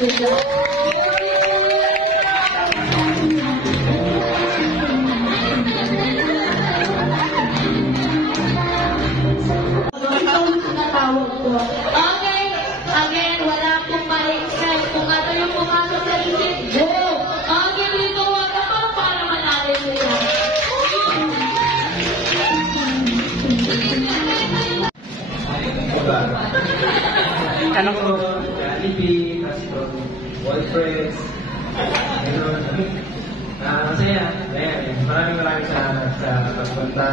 Okay, again, wala pong ma-expect. Kung ano yung pumasok sa isip, go! Okay, dito, wag ka pa para manalin mo yan. Tanong ko. Jollibee, tapos boyfriends, gano'n. Masaya. Ayan, maraming salamat sa pagpunta.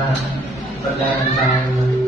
Pagdaan ng